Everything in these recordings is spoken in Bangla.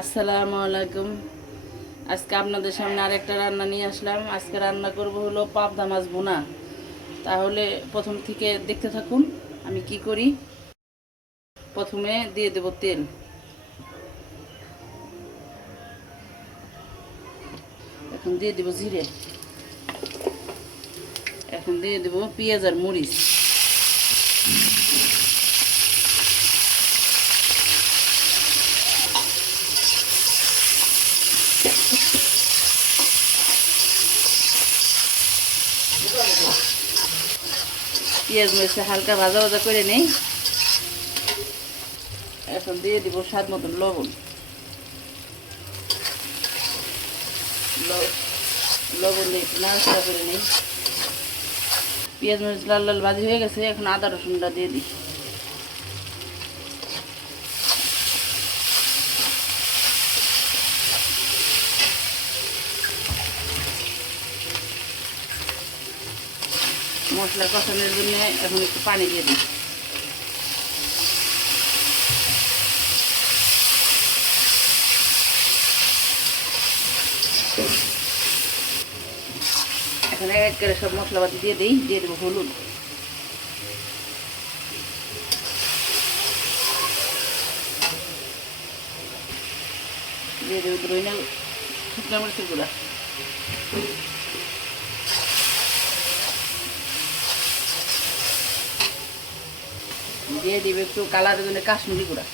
আসসালামু আলাইকুম। আজকে আপনাদের সামনে আরেকটা রান্না নিয়ে আসলাম। আজকে রান্না করব হলো পাবদা মাছ ভুনা। তাহলে প্রথম থেকে দেখতে থাকুন আমি কি করি। প্রথমে দিয়ে দেব তেল, এখন দিয়ে দেব জিরে, এখন দিয়ে দেব পেঁয়াজ আর মরিচ, পেঁয়াজ মরিচে হালকা ভাজা ভাজা করে নেই। এখন দিয়ে দিব স্বাদ মতন লবণ, লবণ দিয়ে একটু নাড়াচাড়া করে নেই। পেঁয়াজ মরিচ লাল লাল ভাজি হয়ে গেছে, এখন আদা রসুনটা দিয়ে দিই। মশলা কষানোর জন্য এখন একটু পানি দিয়ে দিই। এখন এক করে সব মশলাপাতি দিয়ে দিই। দিয়ে দেবো হলুদ, দিয়ে দেবো ধইনা শুকনো মরিচের গুঁড়া, দিয়ে দিবে একটু কালারের জন্য কাশ্মীরি গুঁড়া,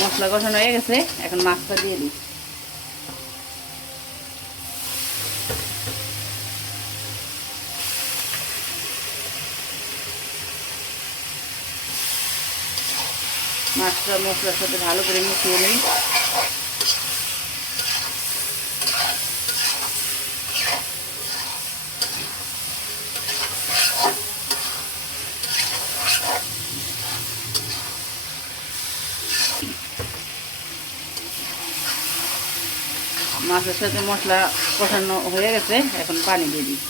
মশলা কষানো হয়ে গেছে, এখন মাছটা দিয়ে দিই। মাছটা মশলার সাথে ভালো করে মিশিয়ে নিই। মাছের সাথে মশলা কষানো হয়ে গেছে, এখন পানি দিয়ে দিই।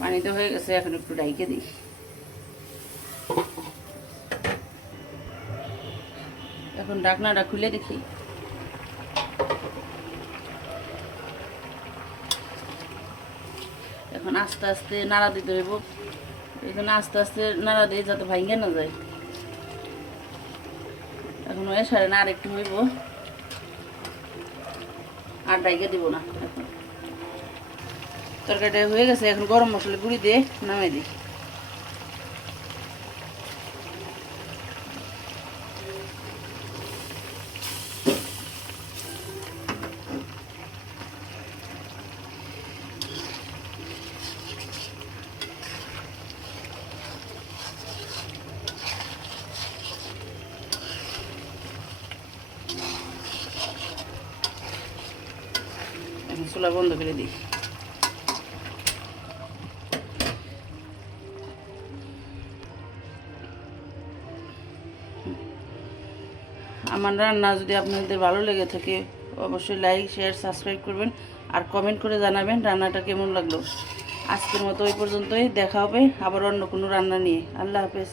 পানি তো হয়ে গেছে, এখন একটু ঢাইকে দিই। এখন ঢাকনাটা খুলে দেখি। এখন আস্তে আস্তে নাড়া দিতে হইব। এই জন্য আস্তে আস্তে নাড়া দিই যাতে ভাঙে না যায়। এখন ওই সাড়ে না আর একটু হইব, আর ডাইকে দিব না। এখন তরকারিটা হয়ে গেছে, এখন গরম মশলা গুঁড়ি দিয়ে নামাই দিই। এখন চুলা বন্ধ করে দিই। আমার রান্না যদি আপনাদের ভালো লেগে থাকে অবশ্যই লাইক শেয়ার সাবস্ক্রাইব করবেন আর কমেন্ট করে জানাবেন রান্নাটা কেমন লাগলো। আজকের মতো ওই পর্যন্তই, দেখা হবে আবার অন্য কোনো রান্না নিয়ে। আল্লাহ হাফেজ।